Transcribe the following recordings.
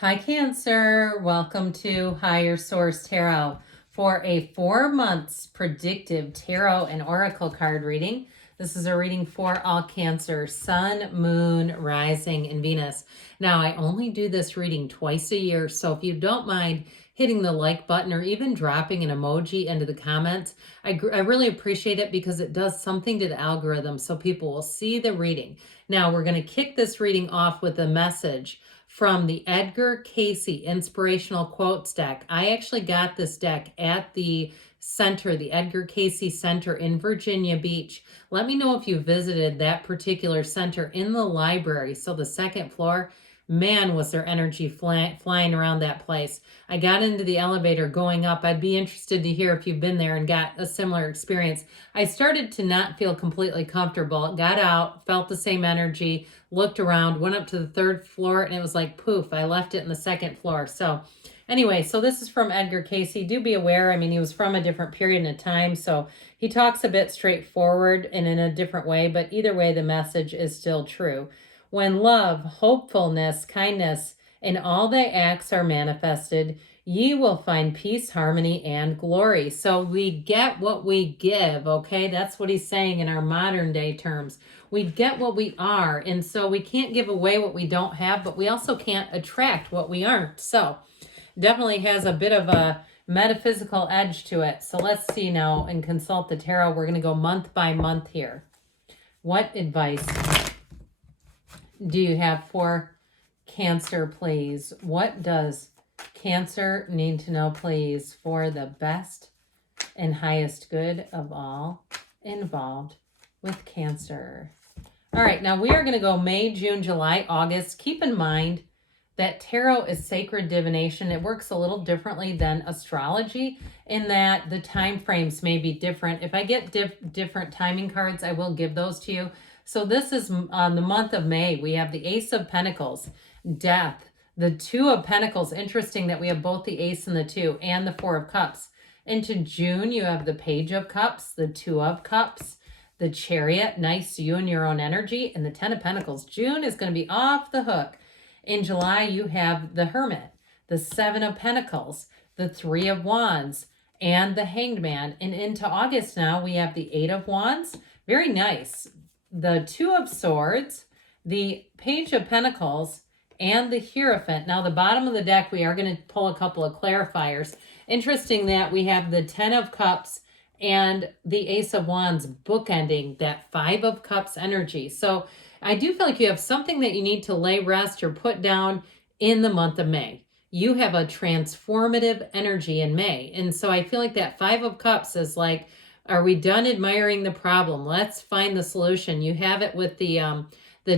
Hi, Cancer. Welcome to Higher Source Tarot for a 4 months predictive tarot and oracle card reading. This is a reading for all Cancer, Sun, Moon, Rising, and Venus. Now, I only do this reading twice a year, so if you don't mind hitting the like button or even dropping an emoji into the comments, I really appreciate it because it does something to the algorithm so people will see the reading. Now, we're going to kick this reading off with a message from the Edgar Cayce Inspirational Quotes deck. I actually got this deck at the center, the Edgar Cayce Center in Virginia Beach. Let me know if you visited that particular center in the library. So the second floor, man, was there energy flying around that place. I got into the elevator going up. I'd be interested to hear if you've been there and got a similar experience. I started to not feel completely comfortable, got out, felt the same energy, looked around, went up to the third floor, and it was like poof, I left it in the second floor. So anyway, so this is from Edgar Cayce. Do be aware, I mean, he was from a different period in time, so he talks a bit straightforward and in a different way, but either way, the message is still true. When love, hopefulness, kindness, and all thy acts are manifested, ye will find peace, harmony, and glory. So we get what we give, okay? That's what he's saying in our modern day terms. We get what we are, and so we can't give away what we don't have, but we also can't attract what we aren't. So definitely has a bit of a metaphysical edge to it. So let's see now and consult the tarot. We're going to go month by month here. What advice do you have for Cancer, please? What does Cancer need to know, please, for the best and highest good of all involved with Cancer? All right, now we are going to go May, June, July, August. Keep in mind that tarot is sacred divination. It works a little differently than astrology in that the time frames may be different. If I get different timing cards, I will give those to you. So this is on the month of May. We have the Ace of Pentacles, Death, the Two of Pentacles. Interesting that we have both the Ace and the Two, and the Four of Cups. Into June, you have the Page of Cups, the Two of Cups, the Chariot, nice, you and your own energy, and the Ten of Pentacles. June is going to be off the hook. In July, you have the Hermit, the Seven of Pentacles, the Three of Wands, and the Hanged Man. And into August now, we have the Eight of Wands. Very nice. The Two of Swords, the Page of Pentacles, and the Hierophant. Now, the bottom of the deck, we are going to pull a couple of clarifiers. Interesting that we have the Ten of Cups and the Ace of Wands bookending that Five of Cups energy. So I do feel like you have something that you need to lay rest or put down in the month of May. You have a transformative energy in May. And so I feel like that Five of Cups is like, are we done admiring the problem? Let's find the solution. You have it with the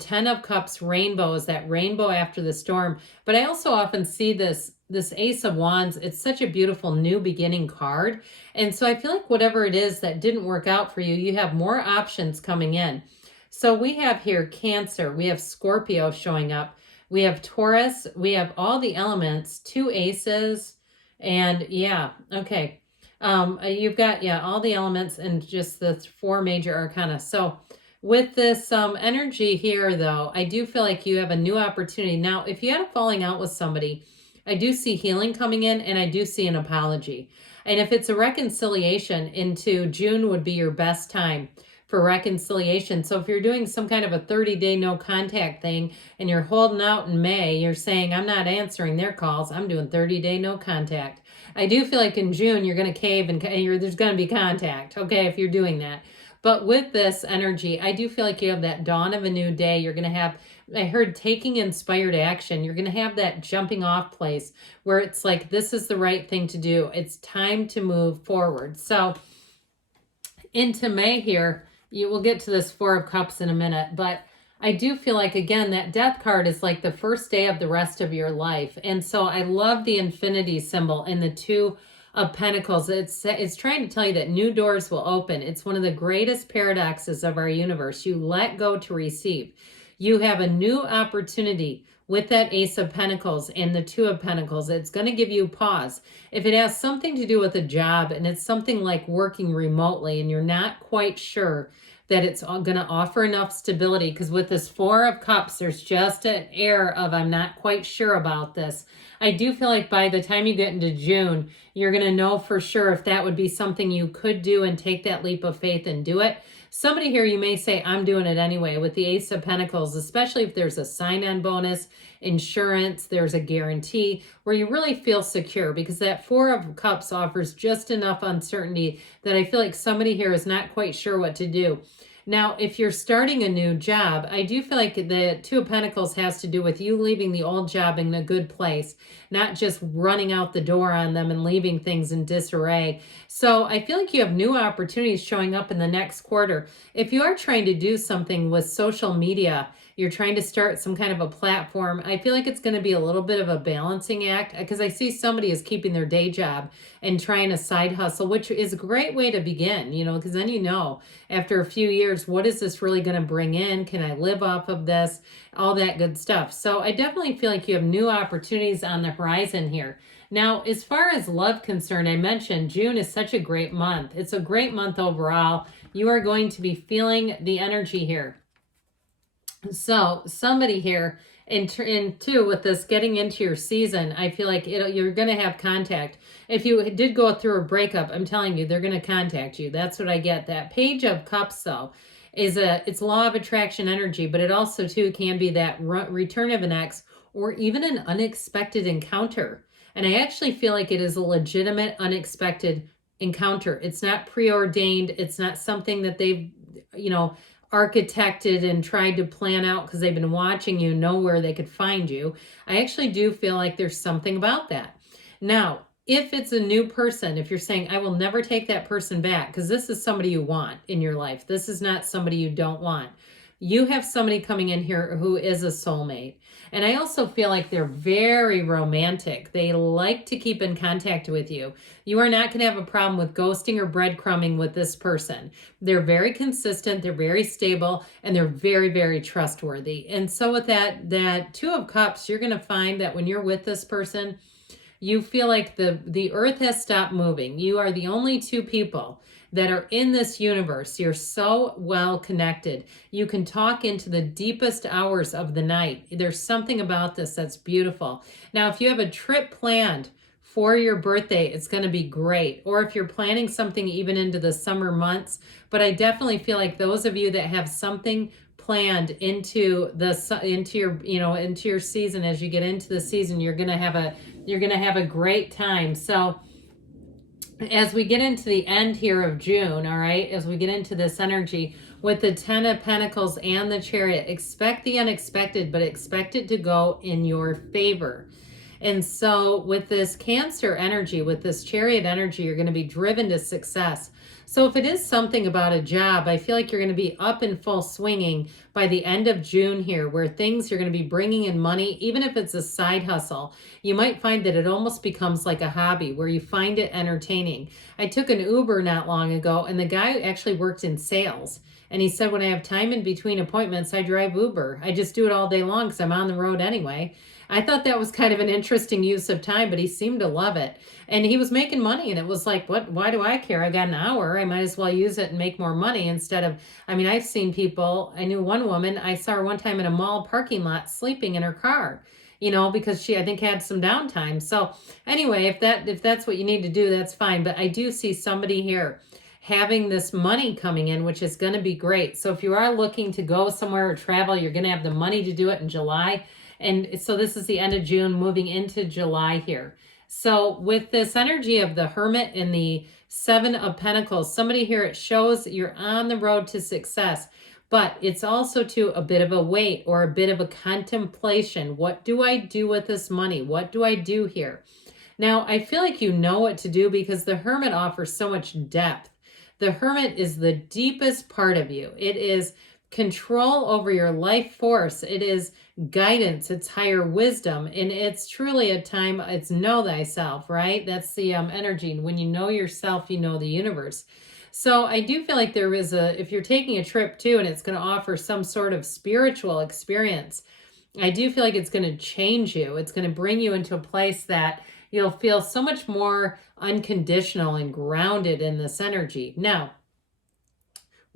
Ten of Cups rainbow, is that rainbow after the storm. But I also often see this Ace of Wands. It's such a beautiful new beginning card. And so I feel like whatever it is that didn't work out for you, you have more options coming in. So we have here Cancer, we have Scorpio showing up, we have Taurus, we have all the elements, two aces, and yeah, okay. You've got, yeah, all the elements and just the four major arcana. So with this energy here, though, I do feel like you have a new opportunity. Now, if you had a falling out with somebody, I do see healing coming in, and I do see an apology. And if it's a reconciliation, into June would be your best time for reconciliation. So if you're doing some kind of a 30-day no contact thing and you're holding out in May, you're saying, I'm not answering their calls, I'm doing 30-day no contact. I do feel like in June you're going to cave and there's going to be contact, okay, if you're doing that. But with this energy, I do feel like you have that dawn of a new day. You're going to have, I heard, taking inspired action. You're going to have that jumping off place where it's like, this is the right thing to do. It's time to move forward. So into May here, you will get to this Four of Cups in a minute, but I do feel like, again, that Death card is like the first day of the rest of your life. And so I love the infinity symbol in the Two of Pentacles. It's trying to tell you that new doors will open. It's one of the greatest paradoxes of our universe. You let go to receive. You have a new opportunity with that Ace of Pentacles and the Two of Pentacles. It's going to give you pause. If it has something to do with a job and it's something like working remotely and you're not quite sure that it's going to offer enough stability, because with this Four of Cups, there's just an air of I'm not quite sure about this. I do feel like by the time you get into June, you're going to know for sure if that would be something you could do and take that leap of faith and do it. Somebody here, you may say, I'm doing it anyway with the Ace of Pentacles, especially if there's a sign-on bonus, insurance, there's a guarantee where you really feel secure, because that Four of Cups offers just enough uncertainty that I feel like somebody here is not quite sure what to do. Now, if you're starting a new job, I do feel like the Two of Pentacles has to do with you leaving the old job in a good place, not just running out the door on them and leaving things in disarray. So I feel like you have new opportunities showing up in the next quarter. If you are trying to do something with social media, you're trying to start some kind of a platform, I feel like it's going to be a little bit of a balancing act, because I see somebody is keeping their day job and trying a side hustle, which is a great way to begin, because then after a few years, what is this really going to bring in? Can I live off of this? All that good stuff. So I definitely feel like you have new opportunities on the horizon here. Now, as far as love concerned, I mentioned June is such a great month. It's a great month overall. You are going to be feeling the energy here. So somebody here, in two, with this getting into your season, I feel like you're going to have contact. If you did go through a breakup, I'm telling you, they're going to contact you. That's what I get. That Page of Cups, though, it's law of attraction energy, but it also, too, can be that return of an ex or even an unexpected encounter. And I actually feel like it is a legitimate, unexpected encounter. It's not preordained. It's not something that they've, architected and tried to plan out because they've been watching you, know where they could find you. I actually do feel like there's something about that. Now, if it's a new person, if you're saying, I will never take that person back, because this is somebody you want in your life. This is not somebody you don't want. You have somebody coming in here who is a soulmate. And I also feel like they're very romantic. They like to keep in contact with you. You are not going to have a problem with ghosting or breadcrumbing with this person. They're very consistent, they're very stable, and they're very, very trustworthy. And so with that Two of Cups, you're going to find that when you're with this person, you feel like the earth has stopped moving. You are the only two people that are in this universe. You're so well connected. You can talk into the deepest hours of the night. There's something about this that's beautiful. Now, if you have a trip planned for your birthday, it's going to be great. Or if you're planning something even into the summer months, but I definitely feel like those of you that have something planned into your season, as you get into the season, you're going to have a great time. So as we get into the end here of June, all right, as we get into this energy with the Ten of Pentacles and the Chariot, expect the unexpected, but expect it to go in your favor. And so with this Cancer energy, with this Chariot energy, you're going to be driven to success. So if it is something about a job, I feel like you're going to be up in full swinging by the end of June here, where you're going to be bringing in money, even if it's a side hustle. You might find that it almost becomes like a hobby where you find it entertaining. I took an Uber not long ago, and the guy actually worked in sales. And he said, when I have time in between appointments, I drive Uber. I just do it all day long because I'm on the road anyway. I thought that was kind of an interesting use of time, but he seemed to love it. And he was making money, and it was like, why do I care? I got an hour. I might as well use it and make more money instead of, I've seen people, I knew one woman, I saw her one time in a mall parking lot sleeping in her car, because she, I think, had some downtime. So anyway, if that's what you need to do, that's fine. But I do see somebody here having this money coming in, which is going to be great. So if you are looking to go somewhere or travel, you're going to have the money to do it in July. And so this is the end of June, moving into July here. So with this energy of the Hermit and the Seven of Pentacles, somebody here, it shows you're on the road to success, but it's also to a bit of a wait or a bit of a contemplation. What do I do with this money? What do I do here? Now, I feel like you know what to do because the Hermit offers so much depth. The Hermit is the deepest part of you. It is control over your life force. It is guidance. It's higher wisdom. And it's truly a time, it's know thyself, right? That's the energy. When you know yourself, you know the universe. So I do feel like there is if you're taking a trip too, and it's going to offer some sort of spiritual experience, I do feel like it's going to change you. It's going to bring you into a place that you'll feel so much more unconditional and grounded in this energy. Now,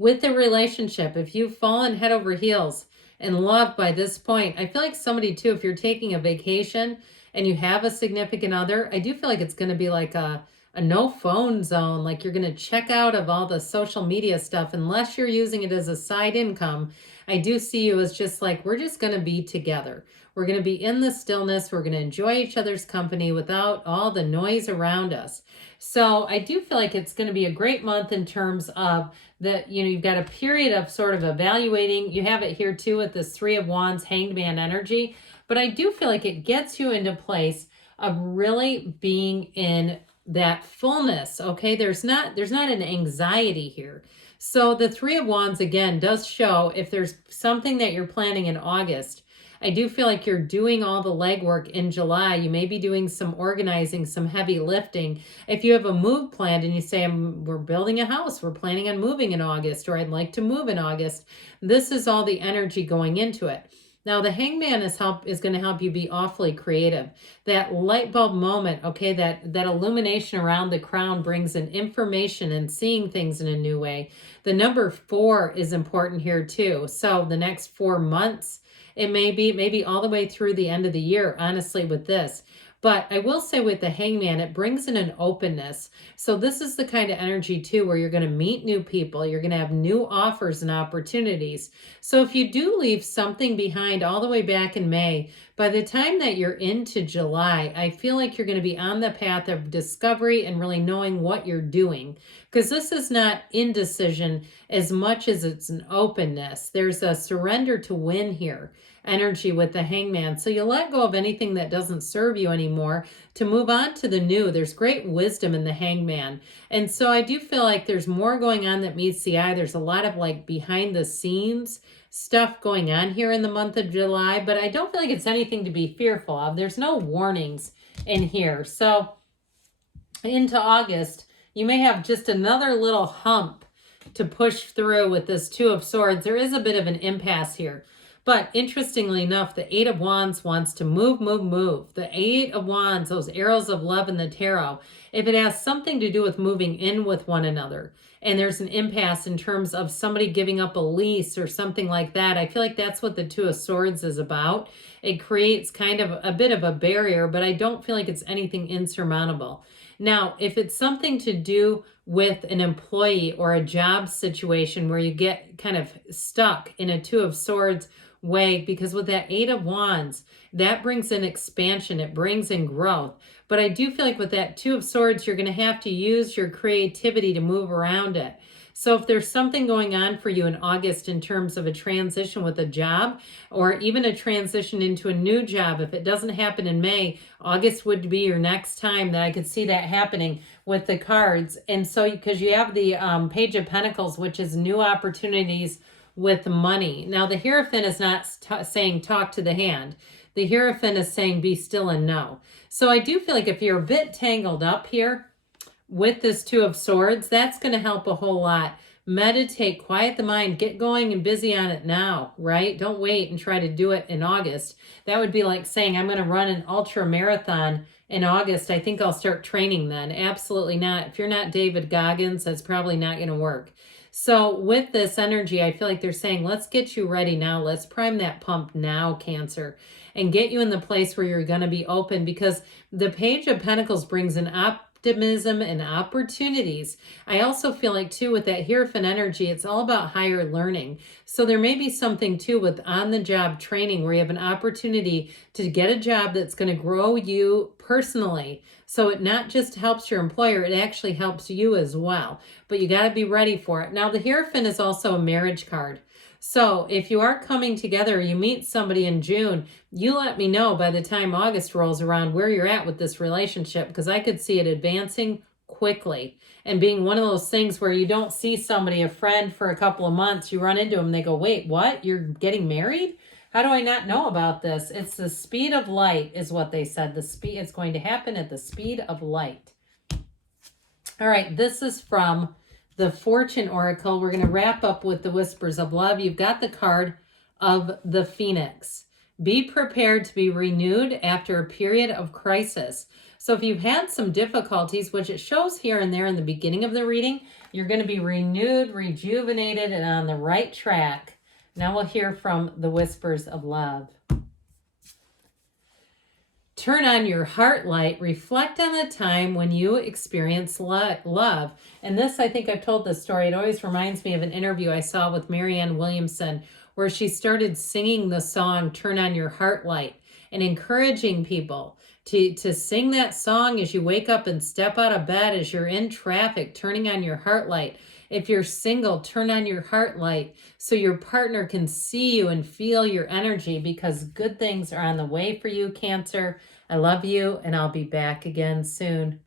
with the relationship, if you've fallen head over heels in love by this point, I feel like somebody too, if you're taking a vacation and you have a significant other, I do feel like it's going to be like a no phone zone. Like you're going to check out of all the social media stuff unless you're using it as a side income. I do see you as just like, we're just going to be together. We're going to be in the stillness. We're going to enjoy each other's company without all the noise around us. So I do feel like it's going to be a great month in terms of that, you've got a period of sort of evaluating. You have it here too with this Three of Wands, Hanged Man energy. But I do feel like it gets you into place of really being in that fullness. Okay, there's not an anxiety here. So the Three of Wands again does show if there's something that you're planning in August. I do feel like you're doing all the legwork in July. You may be doing some organizing, some heavy lifting. If you have a move planned and you say, we're building a house, we're planning on moving in August, or I'd like to move in August, this is all the energy going into it. Now, the Hangman is going to help you be awfully creative. That light bulb moment, okay, that illumination around the crown brings in information and seeing things in a new way. The number 4 is important here too. So the next 4 months, it may be maybe all the way through the end of the year, honestly, with this. But I will say with the Hangman, it brings in an openness. So this is the kind of energy too, where you're going to meet new people. You're going to have new offers and opportunities. So if you do leave something behind all the way back in May, by the time that you're into July, I feel like you're going to be on the path of discovery and really knowing what you're doing. Because this is not indecision as much as it's an openness. There's a surrender to win here energy with the Hangman. So you let go of anything that doesn't serve you anymore to move on to the new. There's great wisdom in the Hangman. And so I do feel like there's more going on that meets the eye. There's a lot of like behind the scenes stuff going on here in the month of July, but I don't feel like it's anything to be fearful of. There's no warnings in here. So into August, you may have just another little hump to push through with this Two of Swords. There is a bit of an impasse here. But interestingly enough, the Eight of Wands wants to move, move, move. The Eight of Wands, those arrows of love in the tarot, if it has something to do with moving in with one another, and there's an impasse in terms of somebody giving up a lease or something like that, I feel like that's what the Two of Swords is about. It creates kind of a bit of a barrier, but I don't feel like it's anything insurmountable. Now, if it's something to do with an employee or a job situation where you get kind of stuck in a Two of Swords way, because with that Eight of Wands, that brings in expansion, it brings in growth. But I do feel like with that Two of Swords, you're going to have to use your creativity to move around it. So if there's something going on for you in August in terms of a transition with a job, or even a transition into a new job, if it doesn't happen in May, August would be your next time that I could see that happening with the cards. And so because you have the Page of Pentacles, which is new opportunities with money. Now, the Hierophant is not saying talk to the hand. The Hierophant is saying be still and know. So I do feel like if you're a bit tangled up here with this Two of Swords, that's going to help a whole lot. Meditate, quiet the mind, get going and busy on it now, right? Don't wait and try to do it in August. That would be like saying, I'm going to run an ultra marathon in August. I think I'll start training then. Absolutely not. If you're not David Goggins, that's probably not going to work. So with this energy, I feel like they're saying, let's get you ready now. Let's prime that pump now, Cancer, and get you in the place where you're going to be open, because the Page of Pentacles brings an optimism and opportunities. I also feel like too with that Hierophant energy, it's all about higher learning. So there may be something too with on-the-job training where you have an opportunity to get a job that's going to grow you personally. So it not just helps your employer, it actually helps you as well. But you got to be ready for it. Now, the Hierophant is also a marriage card. So if you are coming together, you meet somebody in June, you let me know by the time August rolls around where you're at with this relationship, because I could see it advancing quickly and being one of those things where you don't see somebody, a friend, for a couple of months, you run into them, they go, wait, what? You're getting married? How do I not know about this? It's the speed of light is what they said. The speed, it's going to happen at the speed of light. All right, this is from the Fortune Oracle. We're going to wrap up with the Whispers of Love. You've got the card of the Phoenix. Be prepared to be renewed after a period of crisis. So if you've had some difficulties, which it shows here and there in the beginning of the reading, you're going to be renewed, rejuvenated, and on the right track. Now we'll hear from the whispers of love. Turn on your heart light. Reflect on the time when you experienced love. And this, I think I've told this story. It always reminds me of an interview I saw with Marianne Williamson, where she started singing the song, Turn on Your Heart Light, and encouraging people to sing that song as you wake up and step out of bed, as you're in traffic, turning on your heart light. If you're single, turn on your heart light so your partner can see you and feel your energy, because good things are on the way for you, Cancer. I love you, and I'll be back again soon.